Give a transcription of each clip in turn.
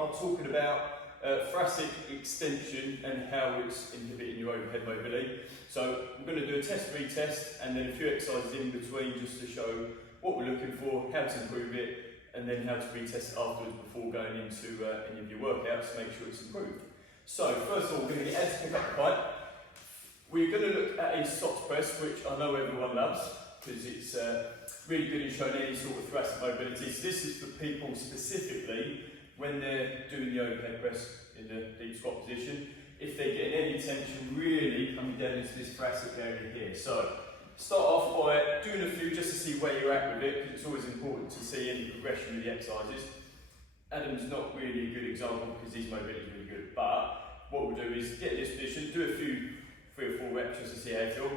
are talking about thoracic extension and how it's inhibiting your overhead mobility. So we're going to do a test retest and then a few exercises in between just to show what we're looking for, how to improve it, and then how to retest it afterwards before going into any of your workouts to make sure it's improved. So first of all, we're going to get Ed to pick up the pipe. We're going to look at a socks press, which I know everyone loves because it's really good in showing any sort of thoracic mobility. So this is for people specifically when they're doing the overhead press in the deep squat position, if they're getting any tension really coming down into this thoracic area here. So start off by doing a few just to see where you're at with it, because it's always important to see any progression with the exercises. Adam's not really a good example because his mobility is really good, but what we'll do is get this position, do a few 3 or 4 reps just to see how you feel.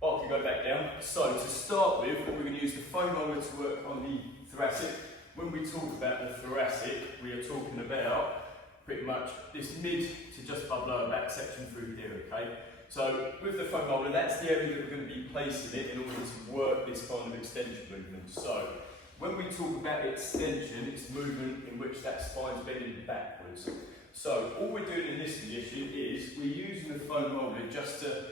But can go back down. So to start with, we're going to use the foam roller to work on the thoracic. When we talk about the thoracic, we are talking about pretty much this mid to just above lower back section through here, okay? So with the foam roller, that's the area that we're going to be placing it in order to work this kind of extension movement. So when we talk about extension, it's movement in which that spine's bending backwards. So all we're doing in this position is we're using the foam roller just to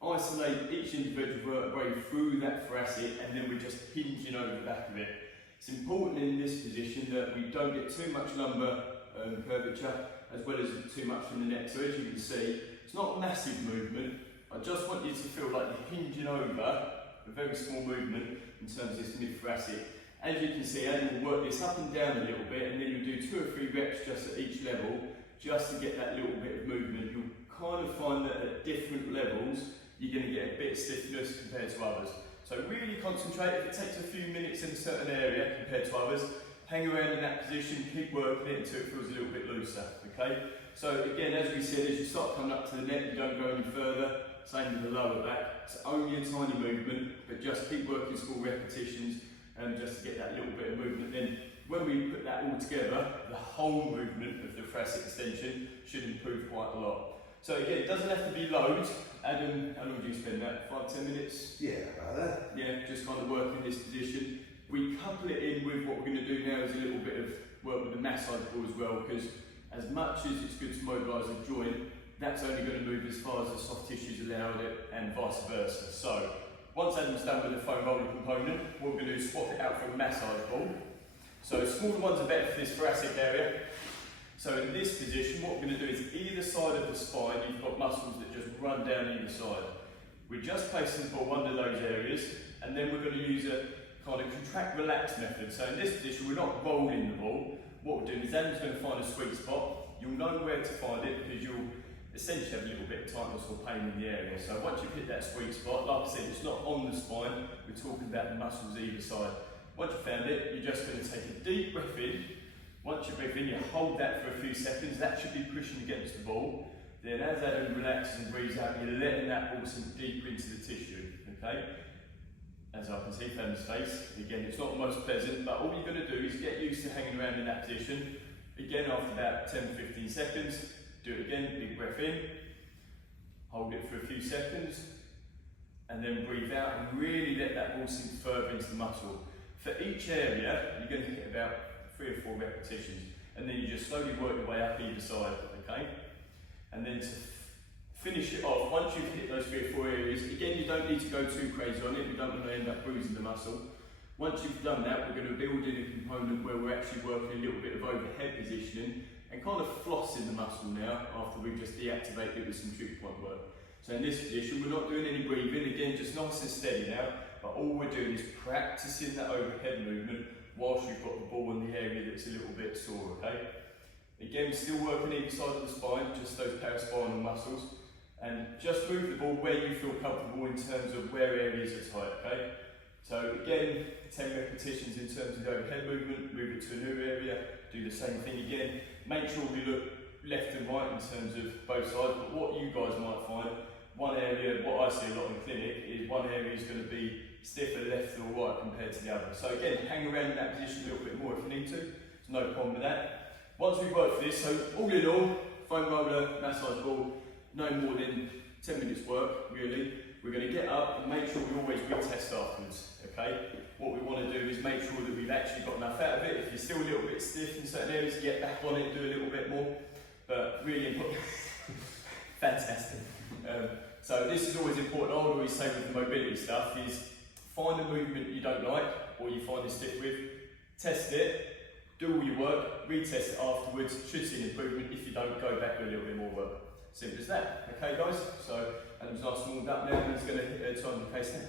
isolate each individual vertebrae through that thoracic, and then we're just hinging over the back of it. It's important in this position that we don't get too much lumbar curvature as well as too much from the neck. So as you can see, it's not a massive movement. I just want you to feel like you're hinging over a very small movement in terms of this mid-thoracic. As you can see, Adam will work this up and down a little bit, and then you'll do 2 or 3 reps just at each level, just to get that little bit of movement. You'll kind of find that at different levels, you're going to get a bit of stiffness compared to others. So really concentrate. If it takes a few minutes in a certain area compared to others, hang around in that position, keep working it until it feels a little bit looser, okay? So again, as we said, as you start coming up to the neck, you don't go any further. Same with the lower back. It's only a tiny movement, but just keep working small repetitions and just to get that little bit of movement. Then when we put that all together, the whole movement of the thoracic extension should improve quite a lot. So again, it doesn't have to be loads. Adam, how long do you spend that? 5-10 minutes? Yeah, about that. Yeah, just kind of working this position. We couple it in with what we're going to do now is a little bit of work with the massage ball as well, because as much as it's good to mobilise a joint, that's only going to move as far as the soft tissues allow it, and vice versa. So once Adam's done with the foam roller component, what we're going to do is swap it out for a massage ball. So smaller ones are better for this thoracic area. So in this position, what we're going to do is either side of the spine, you've got muscles that just run down either side. We're just placing the ball under those areas, and then we're going to use a kind of contract relax method. So in this position, we're not rolling the ball. What we're doing is Adam's going to find a sweet spot. You'll know where to find it because you'll essentially have a little bit of tightness or pain in the area. So once you've hit that sweet spot, like I said, it's not on the spine, we're talking about the muscles either side. Once you've found it, you're just going to take a deep breath in. Once you breathe in, you hold that for a few seconds. That should be pushing against the ball. Then as Adam relaxes and breathes out, you're letting that ball sink deeper into the tissue, okay? As I can see from his face, again, it's not the most pleasant, but all you're going to do is get used to hanging around in that position. Again, after about 10-15 seconds, do it again, big breath in, hold it for a few seconds, and then breathe out and really let that ball sink further into the muscle. For each area, you're going to hit about 3 or 4 repetitions, and then you just slowly work your way up either side, okay? And then to finish it off, once you've hit those 3 or 4 areas, again, you don't need to go too crazy on it, you don't want to end up bruising the muscle. Once you've done that, we're going to build in a component where we're actually working a little bit of overhead positioning and kind of flossing the muscle now after we've just deactivated it with some trigger point work. So in this position, we're not doing any breathing, again, just nice and steady now, but all we're doing is practicing that overhead movement whilst you've got the ball in the area that's a little bit sore, okay? Again, still working either side of the spine, just those paraspinal muscles, and just move the ball where you feel comfortable in terms of where areas are tight, okay? So again, 10 repetitions in terms of the overhead movement, move it to a new area, do the same thing again. Make sure we look left and right in terms of both sides, but what you guys might find, one area, what I see a lot in clinic, is one area is going to be stiffer left or right compared to the other. So again, hang around in that position a little bit more if you need to, there's no problem with that. Once we've worked for this, so all in all, foam roller, massage ball, no more than 10 minutes work, really. We're going to get up and make sure we always retest afterwards, okay? What we want to do is make sure that we've actually got enough out of it. If you're still a little bit stiff in certain areas, get back on it, do a little bit more. But really important. Fantastic. So this is always important. I would always say with the mobility stuff is find a movement you don't like or you find it stiff with, test it, do all your work, retest it afterwards, should see an improvement. If you don't, go back with a little bit more work. Simple as that. Okay guys, so Adam's nice and warmed up now and he's going to turn the case now.